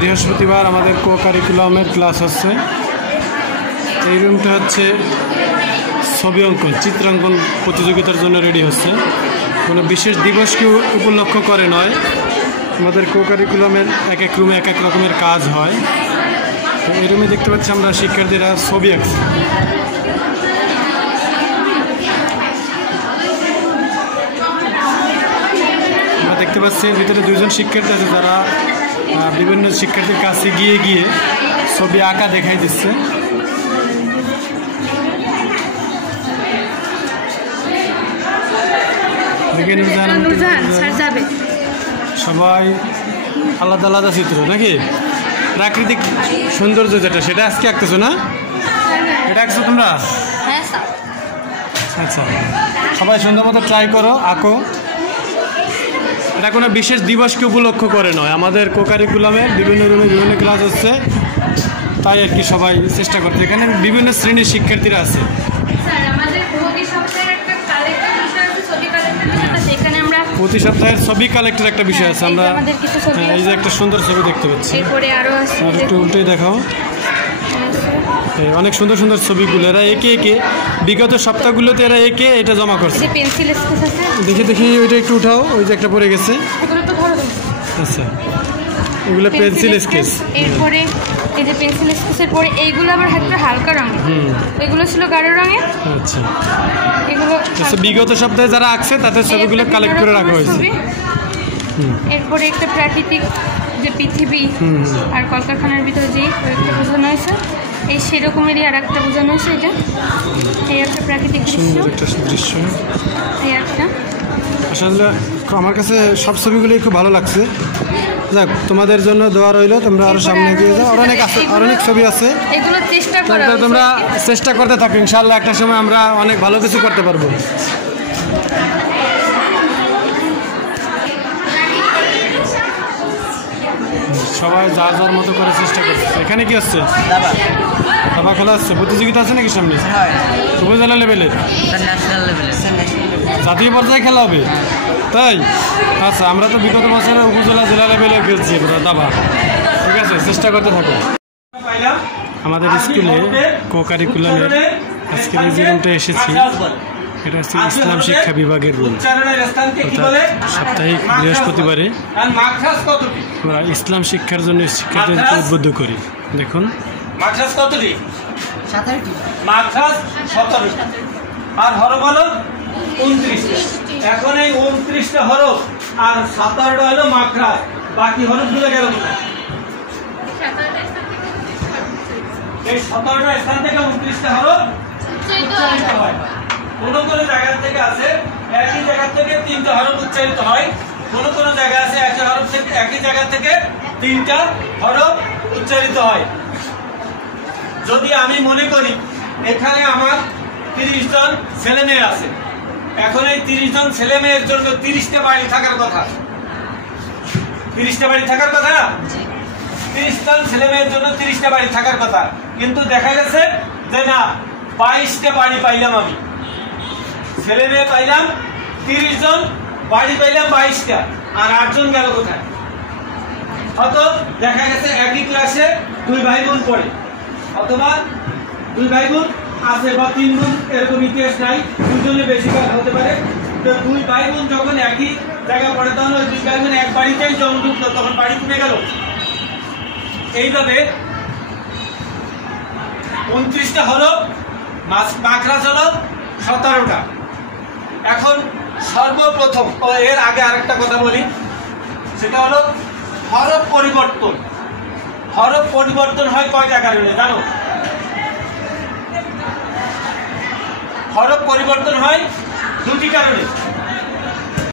বৃহস্পতিবার আমাদের কো কারিকুলামের ক্লাস হচ্ছে। এই রুমটা হচ্ছে ছবি অঙ্কন, চিত্রাঙ্কন প্রতিযোগিতার জন্য রেডি হচ্ছে। কোনো বিশেষ দিবসকে উপলক্ষ করে নয়, আমাদের কো কারিকুলামের এক এক রুমে এক এক রকমের কাজ হয়। এই রুমে দেখতে পাচ্ছি আমরা শিক্ষার্থীরা ছবি আঁকছে। আমরা দেখতে পাচ্ছি এর ভিতরে দুইজন শিক্ষার্থী আছে যারা বিভিন্ন শিক্ষার্থীর কাছে গিয়ে গিয়ে ছবি আঁকা দেখাই দিচ্ছে। সবাই আলাদা আলাদা চিত্র নাকি, প্রাকৃতিক সৌন্দর্য যেটা সেটা আজকে আঁকতেছো না? এটা আঁকছো তোমরা? আচ্ছা, সবাই সুন্দর মতো ট্রাই করো, আঁকো। এটা কোনো বিশেষ দিবসকে উপলক্ষ করে নয়, আমাদের কো কারিকুলামের বিভিন্ন রুমে বিভিন্ন ক্লাস হচ্ছে, তাই আর কি সবাই চেষ্টা করছে। এখানে বিভিন্ন শ্রেণীর শিক্ষার্থীরা আছে। প্রতি সপ্তাহের ছবি কালেক্টের একটা বিষয় আছে। আমরা এই যে একটা সুন্দর ছবি দেখতে পাচ্ছি, আর একটু উল্টে দেখাও। অনেক সুন্দর সুন্দর ছবিগুলো এরা একে একে বিগত সপ্তাহগুলোতে এরা একে এটা জমা করছে। দেখি দেখি ওইটা একটু উঠাও, ওই যে একটা পড়ে গেছে। আচ্ছা, এগুলো পেন্সিল স্কেচ। এরপরে এই যে পেন্সিল স্কেচের পরে এইগুলো আবার একটা হালকা রঙের, এগুলো ছিল গাঢ় রঙের। আচ্ছা, এগুলো বিগত সপ্তাহে যারা আঁকছে তাদের ছবিগুলো কালেক্ট করে রাখা হয়েছে। এরপরে একটা প্রাকৃতিক যে পৃথিবী আর কলকারখানার ভিতরে যে বোঝানো হয়েছে, এই সেরকমেরই আর একটা বোঝানো হয়েছে। এটা এই একটা প্রাকৃতিক দৃশ্য, এই একটা। আসলে আমার কাছে সব ছবিগুলোই খুব ভালো লাগছে। যাক, তোমাদের জন্য দোয়া রইল, তোমরা আরো সামনে এগিয়ে যাও। আর অনেক আছে, আর অনেক ছবি আছে, এগুলো চেষ্টা করো, তোমরা চেষ্টা করতে থাকো। ইনশাআল্লাহ একটা সময় আমরা অনেক ভালো কিছু করতে পারবো। সবাই যার যার মতো করে চেষ্টা করছে। এখানে কি হচ্ছে? দাবা খেলা হচ্ছে। প্রতিযোগিতা আছে নাকি সামনে? উপজেলা লেভেলের, জাতীয় পর্যায়ে খেলা হবে, তাই? আচ্ছা, আমরা তো বিগত বছরে উপজেলা জেলা লেভেলে খেলছি দাবা। ঠিক আছে, চেষ্টা করতে থাকো। আমাদের স্কুলে কো কারিকুলামের আজকের এই যে রুমটা এসেছি, এটা হচ্ছে ইসলাম শিক্ষা বিভাগের রুম। সাপ্তাহিক বৃহস্পতিবারে আমরা ইসলাম শিক্ষার জন্য শিক্ষার্থীদেরকে উদ্বুদ্ধ করি। দেখুন, আর হরফ হলো 29টা। এখন এই 29টা হরফ আর 17টা হলো মাখরাজ। বাকি হরফগুলো গেল কোথায়? এই 17টা স্থান থেকে 29টা হরফ উচ্চারিত হয়। কোন কোন জায়গা থেকে আছে একই জায়গা থেকে 3টা হরফ উচ্চারিত হয়, কোন কোন জায়গা আছে একই জায়গা থেকে 3টা হরফ উচ্চারিত হয়। যদি আমি মনে করি এখানে আমার 30 জন ছেলে মেয়ে আছে, এখন এই 30 জন ছেলে মেয়ের জন্য 30টা বাড়ি থাকার কথা। 30টা বাড়ি থাকার কথা না? 30 জন ছেলে মেয়ের জন্য 30টা বাড়ি থাকার কথা, কিন্তু দেখা গেছে যে না, 22টা বাড়ি পাইলাম আমি। ছেলে মেয়ে পাইলাম 30 জন, বাড়ি পাইলাম 22টা, আর 8 জন গেল কোথায়? হয়তো দেখা গেছে একই ক্লাসে 2 ভাই বোন পড়ে, অথবা 2 ভাই বোন আছে বা 3 বোন, এরকম ইতিহাস নাই, দুজনে বেশি হতে পারে। তো 2 ভাই বোন যখন একই জায়গায় পড়ে, তখন ওই 2 ভাই বোন এক বাড়িতেই জন্ম ঢুকলো, তখন বাড়ি কমে গেল। এইভাবে 29টা হলো, মাখরাজ হলো 17টা। এখন সর্বপ্রথম, এর আগে আরেকটা কথা বলি, সেটা হলো হরফ পরিবর্তন। হরফ পরিবর্তন হয় কয়টা কারণে জানো? হরফ পরিবর্তন হয় 2টি কারণে।